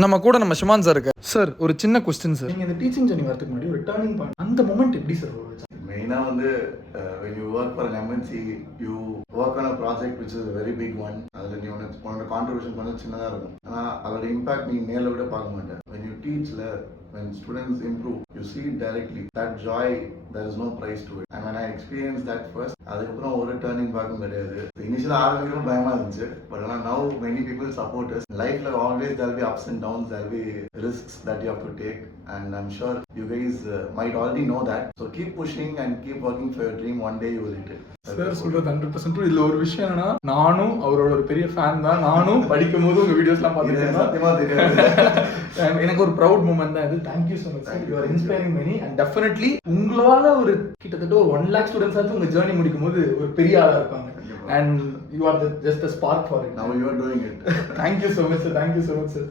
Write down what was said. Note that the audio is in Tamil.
நம்ம கூட நம்ம ஷிமான் சார் இருக்கு சார். ஒரு சின்ன கொஸ்டின் சார், நீங்கள் இந்த டீச்சிங் ஜர்னி வரதுக்கு முன்னாடி ஒரு டேர்னிங் பாயிண்ட், அந்த மொமெண்ட் எப்படி சார் வருது? மெயினாக வந்து when you work for an MNC, you work on a project which is a very big one. அதில் நீ உன்னோட கான்ட்ரிபியூஷன் கொஞ்சம் சின்னதாக இருக்கும், ஆனால் அதோட இம்பாக்ட் நீ மேலே விட பார்க்க மாட்டேன். when you teach, when students improve, you see it directly. That joy, there is no price to it. And when I experienced that first, அதுக்கப்புறம் ஒரு டேர்னிங் பார்க்கும் கிடையாது. இனிஷியலாக ஆரம்பிக்கிறோம் பயமாக இருந்துச்சு, பட் ஆனால் now many people support us. Lifeல always there will be ups and downs, there will be risks that you have to take, and I'm sure you guys might already know that. So keep pushing and keep working for your dream. One day you will hit it. Sir சொல்றது 100% ட்ரூ. இதுல ஒரு விஷயம் என்னன்னா, நானும் அவரோட ஒரு பெரிய ஃபேன் தான். நானும் படிக்கும் போது உங்க வீடியோஸ்லாம் பார்த்துருக்கேன். சத்தியமா தெரியாது, எனக்கு ஒரு ப்ரௌட் மூமெண்ட் தான் இது. Thank you so much sir, you are inspiring many. And definitely உங்களால ஒரு கிட்டத்தட்ட ஒரு 1 lakh ஸ்டூடெண்ட்ஸ் ஆச்சு உங்க ஜேர்னி முடிக்கும் போது ஒரு பெரிய ஆளா இருப்பாங்க. And you are just a spark for it. Now you are doing it. Thank you so much sir. Thank you so much sir.